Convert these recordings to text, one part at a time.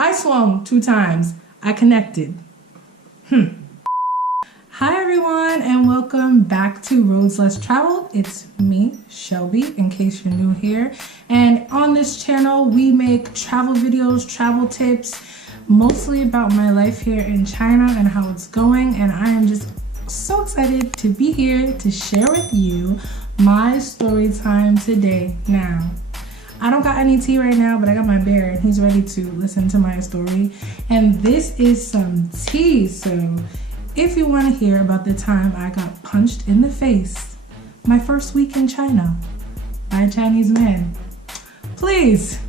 I swung 2 times. I connected. Hi everyone, and welcome back to Roads Less Traveled. It's me, Shelby, in case you're new here. And on this channel, we make travel videos, travel tips, mostly about my life here in China and how it's going. And I am just so excited to be here to share with you my story time today. Now, I don't got any tea right now, but I got my bear and he's ready to listen to my story. And this is some tea, so if you want to hear about the time I got punched in the face, my first week in China, by a Chinese man, please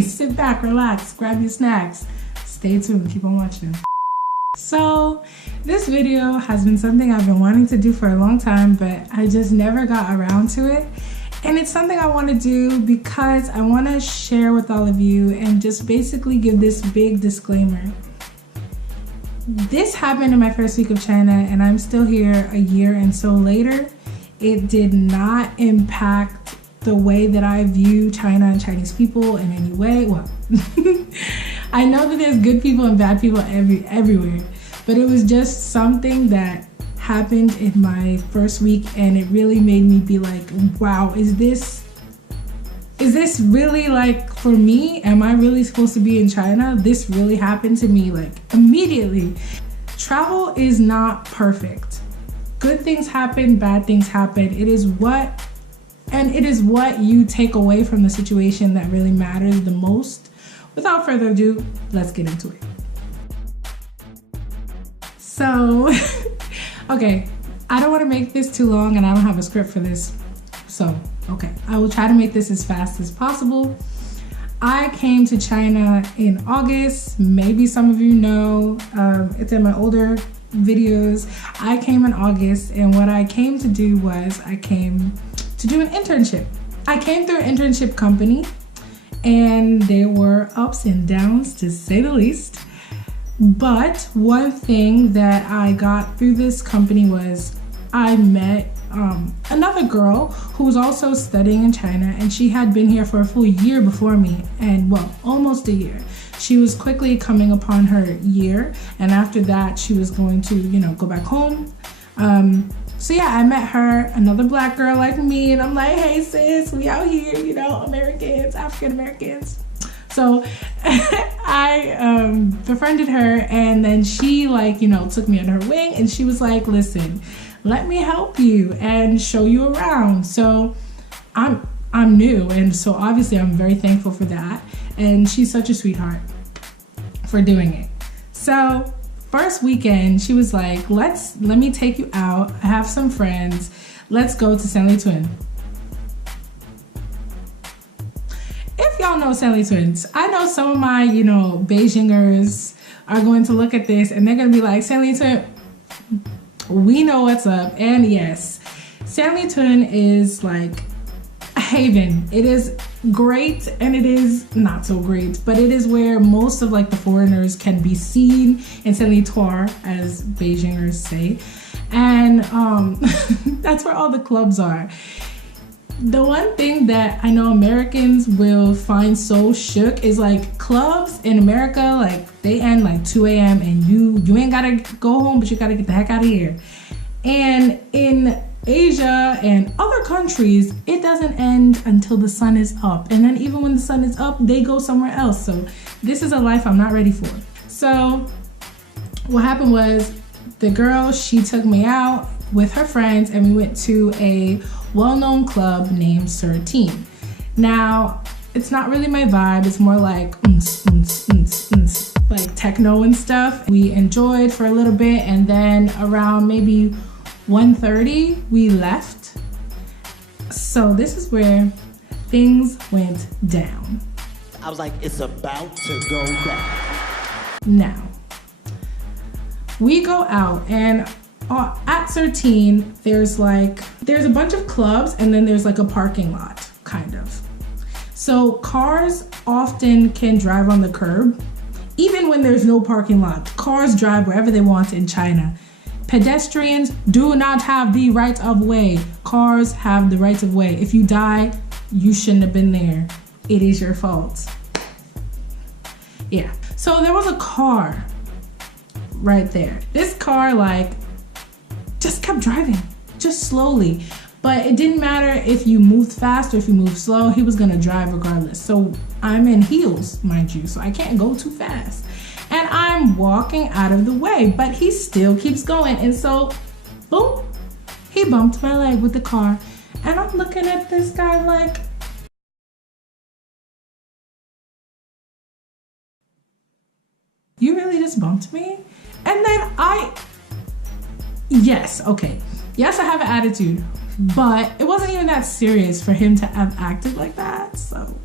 sit back, relax, grab your snacks, stay tuned, keep on watching. So this video has been something I've been wanting to do for a long time, but I just never got around to it. And it's something I want to do because I want to share with all of you and just basically give this big disclaimer. This happened in my first week of China and I'm still here a year and so later. It did not impact the way that I view China and Chinese people in any way. Well, I know that there's good people and bad people everywhere, but it was just something that happened in my first week and it really made me be like, wow, is this really like for me? Am I really supposed to be in China? This really happened to me like immediately. Travel is not perfect. Good things happen, bad things happen. It is what you take away from the situation that really matters the most. Without further ado, let's get into it. So, okay, I don't want to make this too long and I don't have a script for this. So, okay, I will try to make this as fast as possible. I came to China in August. Maybe some of you know, it's in my older videos. I came in August and what I came to do was I came to do an internship. I came through an internship company and there were ups and downs to say the least. But one thing that I got through this company was I met another girl who was also studying in China and she had been here for a full year before me, and well, almost a year. She was quickly coming upon her year and after that she was going to, go back home. So yeah, I met her, another black girl like me, and I'm like, hey sis, we out here, Americans, African Americans. So I befriended her and then she took me under her wing and she was like, listen, let me help you and show you around. So I'm new and so obviously I'm very thankful for that. And she's such a sweetheart for doing it. So first weekend, she was like, let me take you out. I have some friends. Let's go to Sanlitun. If y'all know Sanlitun, I know some of my, Beijingers are going to look at this and they're going to be like, Sanlitun, we know what's up. And yes, Sanlitun is like a haven. It is great and it is not so great, but it is where most of the foreigners can be seen in Sanlitun, as Beijingers say. And that's where all the clubs are. The one thing that I know Americans will find so shook is clubs in America, they end 2 a.m. and you ain't gotta go home, but you gotta get the heck out of here. And in Asia and other countries, it doesn't end until the sun is up. And then even when the sun is up, they go somewhere else. So this is a life I'm not ready for. So what happened was the girl, she took me out with her friends and we went to a well-known club named 13. Now, it's not really my vibe. It's more like techno and stuff. We enjoyed for a little bit and then around maybe 1:30 we left. So this is where things went down. I was like, it's about to go down. Now, we go out and at 13, there's a bunch of clubs and then there's a parking lot, kind of. So cars often can drive on the curb. Even when there's no parking lot, cars drive wherever they want in China. Pedestrians do not have the right of way. Cars have the right of way. If you die, you shouldn't have been there. It is your fault. Yeah. So there was a car right there. This car like just kept driving, just slowly. But it didn't matter if you moved fast or if you moved slow, he was gonna drive regardless. So I'm in heels, mind you, so I can't go too fast. And I'm walking out of the way, but he still keeps going. And so, boom, he bumped my leg with the car. And I'm looking at this guy like, you really just bumped me? And then yes, okay. Yes, I have an attitude, but it wasn't even that serious for him to have acted like that. So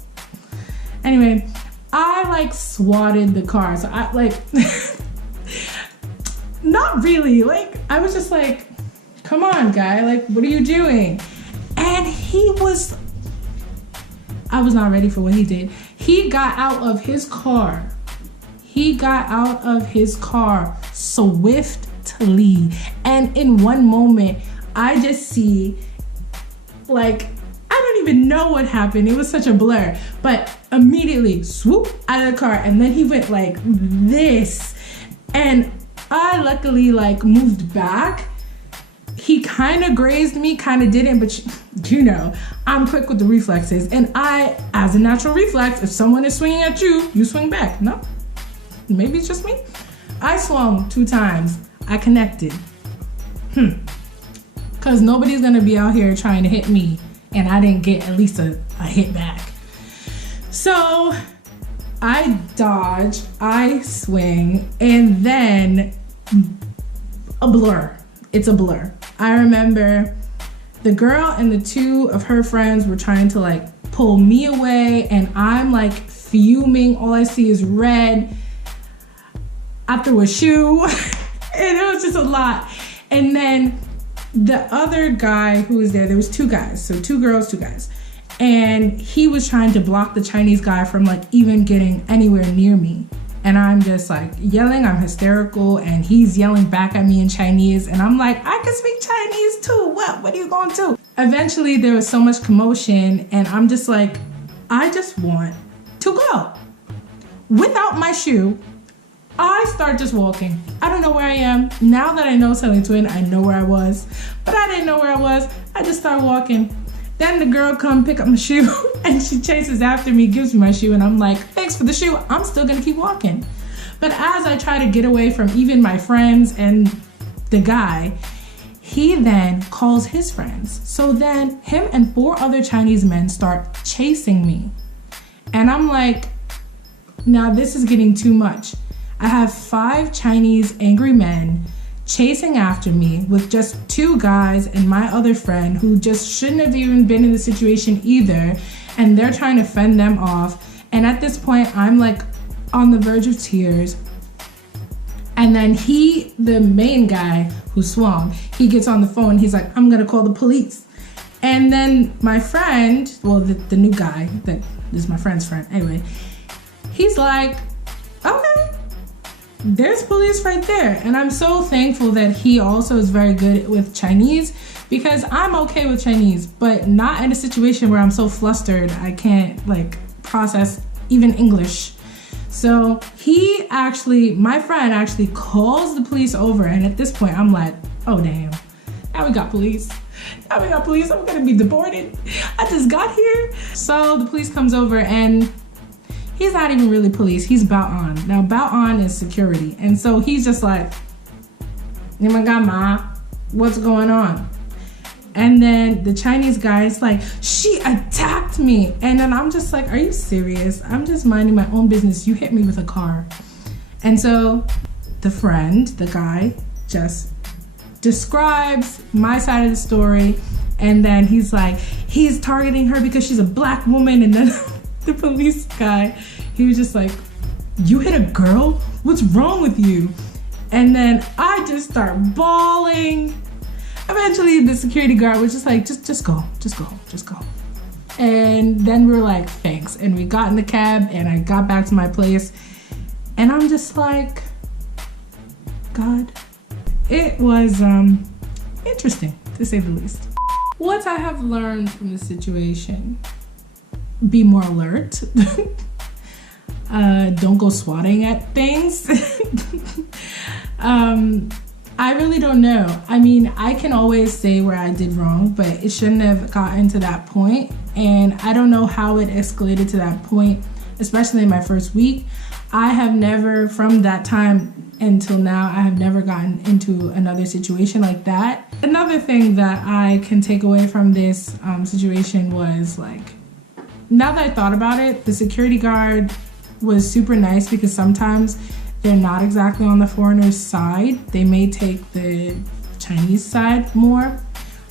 anyway, I like swatted the car. So I like, not really, like, I was just like, come on guy, like, what are you doing? And I was not ready for what he did. He got out of his car. He got out of his car swiftly. And in one moment, I just see, like, I don't even know what happened. It was such a blur. But immediately, swoop, out of the car. And then he went like this. And I luckily, like, moved back. He kind of grazed me, kind of didn't, but you know, I'm quick with the reflexes. And I, as a natural reflex, if someone is swinging at you, you swing back. No, maybe it's just me. I swung 2 times. I connected. Because nobody's gonna be out here trying to hit me and I didn't get at least a hit back. So I dodge, I swing, and then a blur. It's a blur. I remember the girl and the 2 of her friends were trying to like pull me away, and I'm like fuming. All I see is red. I threw a shoe and it was just a lot. And then the other guy who was there was 2 guys. So 2 girls, 2 guys. And he was trying to block the Chinese guy from like even getting anywhere near me. And I'm just like yelling, I'm hysterical, and he's yelling back at me in Chinese. And I'm like, I can speak Chinese too. What are you going to? Eventually there was so much commotion and I'm just like, I just want to go. Without my shoe, I start just walking. I don't know where I am. Now that I know Selling Twin, I know where I was. But I didn't know where I was. I just start walking. Then the girl come pick up my shoe and she chases after me, gives me my shoe, and I'm like, thanks for the shoe. I'm still gonna keep walking. But as I try to get away from even my friends and the guy, he then calls his friends. So then him and 4 other Chinese men start chasing me. And I'm like, now this is getting too much. I have 5 Chinese angry men chasing after me with just 2 guys and my other friend who just shouldn't have even been in the situation either. And they're trying to fend them off. And at this point, I'm like on the verge of tears. And then the main guy who swung, he gets on the phone. He's like, I'm gonna call the police. And then my friend, well, the new guy, that is my friend's friend anyway, he's like, okay, there's police right there. And I'm so thankful that he also is very good with Chinese, because I'm okay with Chinese, but not in a situation where I'm so flustered I can't like process even English. So my friend actually calls the police over, and at this point I'm like, oh damn, now we got police. Now we got police, I'm gonna be deported. I just got here. So the police comes over, and he's not even really police, he's Bao'an. Now Bao'an is security. And so he's just like, what's going on? And then the Chinese guy is like, she attacked me. And then I'm just like, are you serious? I'm just minding my own business. You hit me with a car. And so the guy just describes my side of the story. And then he's like, he's targeting her because she's a black woman. And then the police guy, he was just like, you hit a girl? What's wrong with you? And then I just start bawling. Eventually the security guard was just like, just go. And then we were like, thanks. And we got in the cab and I got back to my place. And I'm just like, God, it was interesting to say the least. What I have learned from the situation: be more alert. don't go swatting at things. I really don't know. I mean, I can always say where I did wrong, but it shouldn't have gotten to that point. And I don't know how it escalated to that point, especially in my first week. I have never, from that time until now, I have never gotten into another situation like that. Another thing that I can take away from this situation was like, now that I thought about it, the security guard was super nice because sometimes they're not exactly on the foreigner's side. They may take the Chinese side more.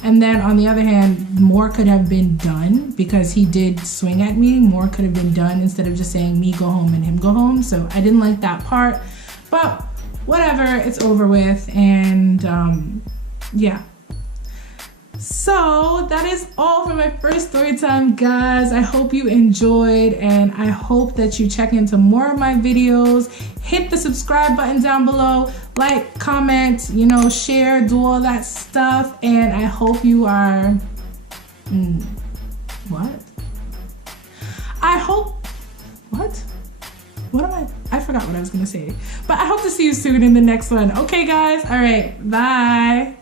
And then on the other hand, more could have been done because he did swing at me. More could have been done instead of just saying me go home and him go home. So I didn't like that part, but whatever, it's over with. And yeah. So that is all for my first story time, guys. I hope you enjoyed, and I hope that you check into more of my videos. Hit the subscribe button down below, like, comment, you know, share, do all that stuff. And I hope you are what am I forgot what I was gonna say, but I hope to see you soon in the next one. Okay guys, all right, bye.